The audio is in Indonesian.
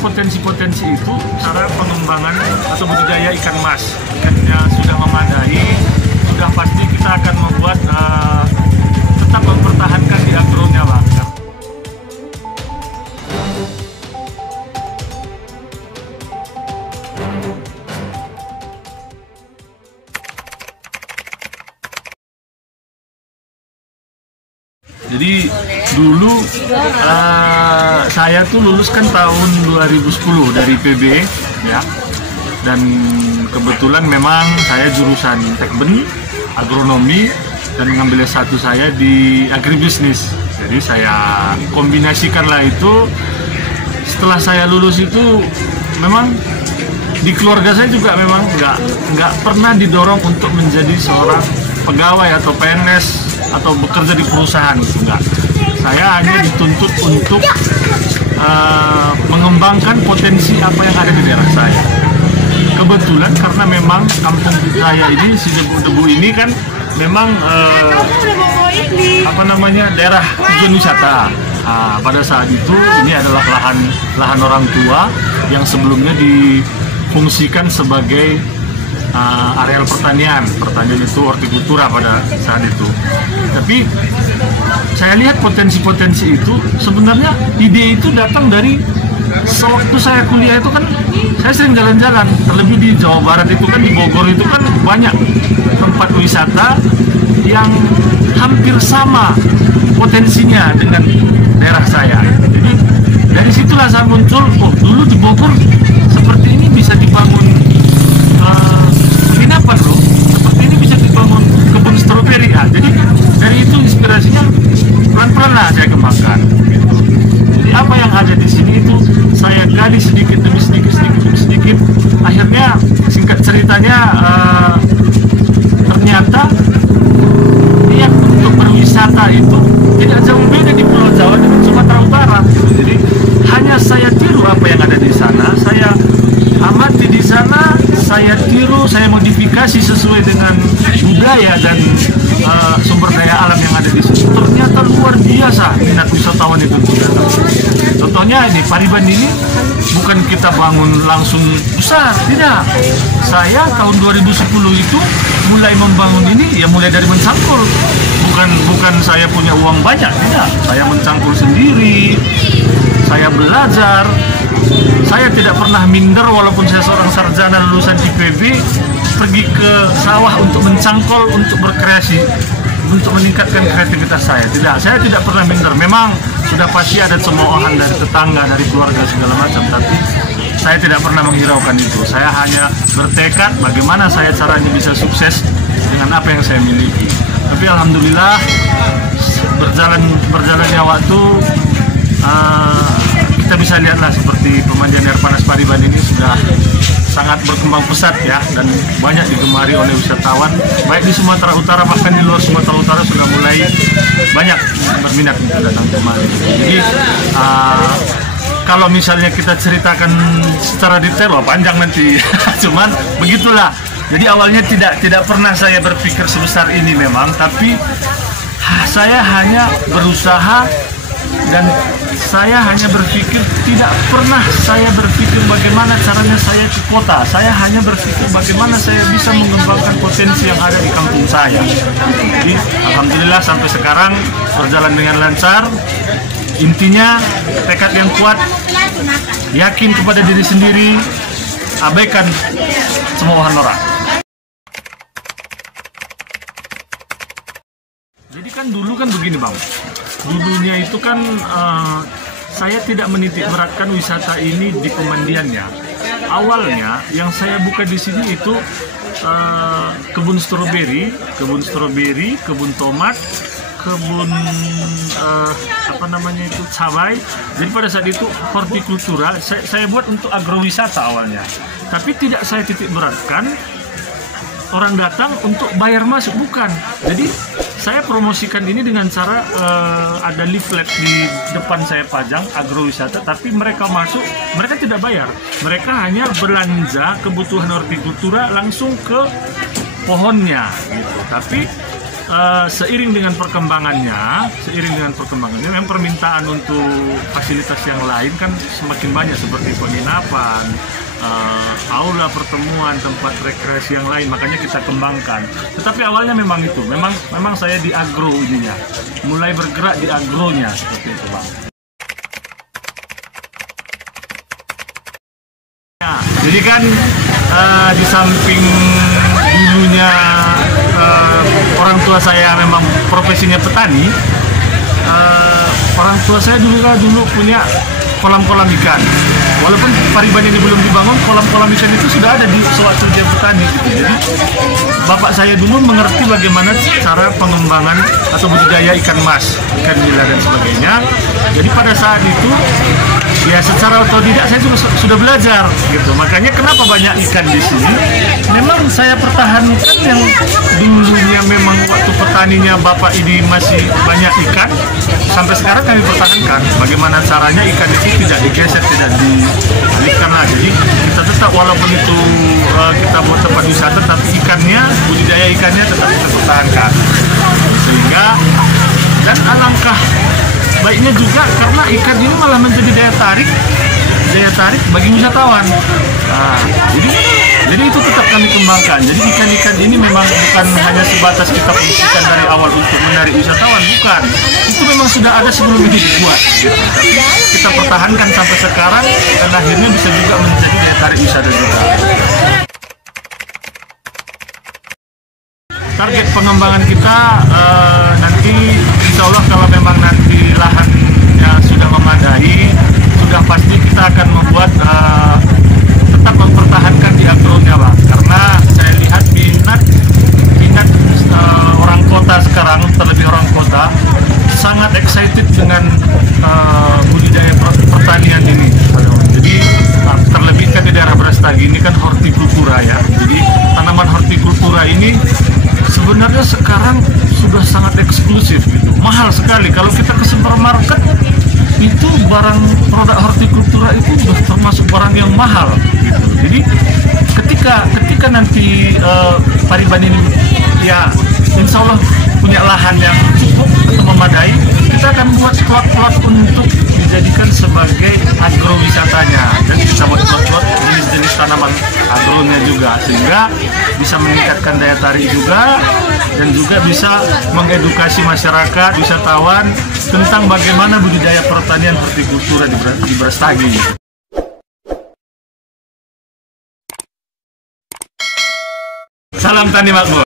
potensi-potensi itu, cara pengembangan atau budidaya ikan mas. Ikannya sudah memadai, sudah pasti kita akan membuat tetap mempertahankan di agronya, Bang. Jadi dulu saya tuh lulus kan tahun 2010 dari PB ya, dan kebetulan memang saya jurusan Tekben agronomi dan mengambil S1 saya di agribisnis. Jadi saya kombinasikanlah itu. Setelah saya lulus itu memang di keluarga saya juga memang nggak pernah didorong untuk menjadi seorang pegawai atau PNS atau bekerja di perusahaan, enggak. Saya hanya dituntut untuk mengembangkan potensi apa yang ada di daerah saya. Kebetulan karena memang kampung saya ini, si Debu ini kan memang daerah tujuan wisata. Pada saat itu ini adalah lahan orang tua yang sebelumnya difungsikan sebagai areal pertanian itu hortikultura pada saat itu. Tapi saya lihat potensi-potensi itu, sebenarnya ide itu datang dari sewaktu saya kuliah itu kan saya sering jalan-jalan, terlebih di Jawa Barat itu kan, di Bogor itu kan banyak tempat wisata yang hampir sama potensinya dengan daerah saya. Jadi dari situlah saya muncul, oh dulu di Bogor seperti ini bisa dibangun penginapan loh, seperti ini bisa dibangun kebun stroberi. Jadi dari itu inspirasinya pelan-pelan lah saya kembangkan gitu. Jadi apa yang ada di sini itu saya gali sedikit demi sedikit. Akhirnya singkat ceritanya ternyata niat untuk berwisata itu tidak jauh beda di Pulau Jawa dengan Sumatera Utara. Jadi hanya saya tiru apa yang ada di sana, saya amati di sana, saya tiru, saya modifikasi sesuai dengan budaya dan sumber daya alam yang ada di situ. Ternyata luar biasa minat wisatawan itu. Contohnya ini Pariban ini bukan kita bangun langsung besar, tidak. Saya tahun 2010 itu mulai membangun ini ya mulai dari mencangkul. Bukan saya punya uang banyak, tidak. Saya mencangkul sendiri. Saya belajar. Saya tidak pernah minder walaupun saya seorang sarjana lulusan IPB, pergi ke sawah untuk mencangkul, untuk berkreasi, untuk meningkatkan kreativitas saya. Tidak, saya tidak pernah minder. Memang sudah pasti ada cemoohan dari tetangga, dari keluarga segala macam, tapi saya tidak pernah menghiraukan itu. Saya hanya bertekad bagaimana saya caranya bisa sukses dengan apa yang saya miliki. Tapi alhamdulillah berjalannya waktu, kita bisa lihatlah seperti pemandian air panas Pariban ini sudah sangat berkembang pesat ya, dan banyak digemari oleh wisatawan baik di Sumatera Utara bahkan di luar Sumatera Utara sudah mulai banyak berminat untuk datang kemari. Jadi kalau misalnya kita ceritakan secara detail, panjang nanti. Cuman begitulah. Jadi awalnya tidak pernah saya berpikir sebesar ini memang, tapi saya hanya berusaha dan saya hanya berpikir, tidak pernah saya berpikir bagaimana caranya saya ke kota. Saya hanya berpikir bagaimana saya bisa mengembangkan potensi yang ada di kampung saya. Jadi alhamdulillah sampai sekarang berjalan dengan lancar. Intinya tekad yang kuat, yakin kepada diri sendiri, abaikan cemoohan orang. Jadi kan dulu kan begini Bang, dulunya itu kan saya tidak menitik beratkan wisata ini di pemandiannya. Awalnya yang saya buka di sini itu kebun stroberi, kebun tomat, kebun cabai. Jadi pada saat itu hortikultura saya buat untuk agrowisata awalnya. Tapi tidak saya titik beratkan orang datang untuk bayar masuk, bukan. Jadi saya promosikan ini dengan cara ada leaflet di depan saya pajang agrowisata, tapi mereka masuk, mereka tidak bayar. Mereka hanya belanja kebutuhan hortikultura langsung ke pohonnya gitu. Tapi seiring dengan perkembangannya, memang permintaan untuk fasilitas yang lain kan semakin banyak seperti penginapan, aula pertemuan, tempat rekreasi yang lain, makanya kita kembangkan. Tetapi awalnya memang itu, memang saya di agro ininya, mulai bergerak di agronya seperti itu, Bang. Nah, jadi kan di samping dulunya orang tua saya memang profesinya petani, orang tua saya dulu punya kolam-kolam ikan. Walaupun Pariban ini belum dibangun, kolam-kolam ikan itu sudah ada di sewaktu dia petani. Jadi bapak saya dulu mengerti bagaimana cara pengembangan atau budidaya ikan mas, ikan nila dan sebagainya. Jadi pada saat itu ya secara otodidak saya juga sudah belajar gitu. Makanya kenapa banyak ikan di sini? Memang saya pertahankan yang dulunya memang waktu petaninya bapak ini masih banyak ikan, sampai sekarang kami pertahankan. Bagaimana caranya ikan itu tidak digeser, tidak dialihkan lah. Jadi kita tetap walaupun itu kita buat tempat wisata, tapi ikannya, budidaya ikannya tetap kita pertahankan. Sehingga dan alangkah baiknya juga karena ikan ini malah menjadi daya tarik bagi wisatawan. Nah, jadi itu tetap kami kembangkan. Jadi ikan-ikan ini memang bukan hanya sebatas kita produksikan dari awal untuk menarik wisatawan, bukan. Itu memang sudah ada sebelum ini dibuat. Tapi kita pertahankan sampai sekarang dan akhirnya bisa juga menjadi daya tarik wisata juga. Target pengembangan kita nanti insya Allah kalau memang nanti lahannya sudah memadai, sudah pasti kita akan membuat tetap mempertahankan di agronya, Bang. Karena saya lihat minat orang kota sekarang, terlebih orang kota, sangat excited dengan budidaya pertanian ini. Jadi terlebih kan di daerah Brastagi ini kan hortikultura ya. Jadi tanaman hortikultura ini sebenarnya sekarang sudah sangat eksklusif gitu, mahal sekali. Kalau kita ke supermarket itu barang produk hortikultura itu sudah termasuk barang yang mahal gitu. Jadi ketika nanti Pariban ini ya insya Allah punya lahan yang cukup atau memadai, kita akan buat plot-plot untuk dijadikan sebagai agrowisatanya, dan kita buat plot-plot jenis-jenis tanaman agronya juga, sehingga bisa meningkatkan daya tarik juga dan juga bisa mengedukasi masyarakat, wisatawan tentang bagaimana budidaya pertanian hortikultura di Brastagi. Salam tani makmur.